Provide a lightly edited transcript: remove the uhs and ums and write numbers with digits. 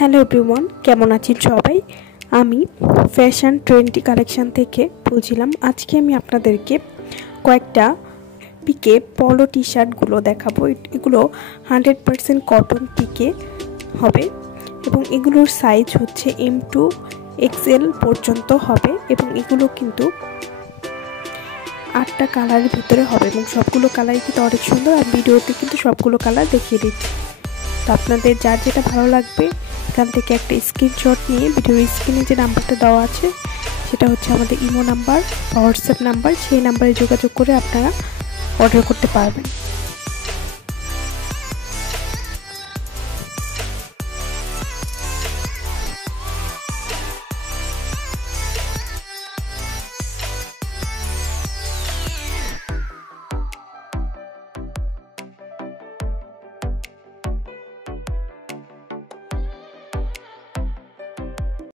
Hello everyone, কেমন আছেন সবাই? আমি ফ্যাশন ট্রেন্ডি কালেকশন থেকে বলছিলাম। আজকে আমি আপনাদেরকে কয়েকটা পিকে পলো টি শার্টগুলো দেখাবো। এগুলো 100% কটন পিকে হবে এবং এগুলোর সাইজ হচ্ছে M2 XL পর্যন্ত হবে এবং এগুলো কিন্তু 8টা কালারের ভিতরে হবে এবং সবগুলো কালারই কিন্তু অনেক সুন্দর। আর ভিডিওতে কিন্তু সবগুলো কালার দেখিয়ে দিচ্ছি। তো আপনাদের যার যেটা ভালো লাগবে এখান থেকে একটা স্ক্রিনশট নিয়ে ভিডিওর স্ক্রিনে যে নাম্বারটা দেওয়া আছে সেটা হচ্ছে আমাদের ইমো নাম্বার বা হোয়াটসঅ্যাপ নাম্বার, সেই নাম্বারে যোগাযোগ করে আপনারা অর্ডার করতে পারবেন।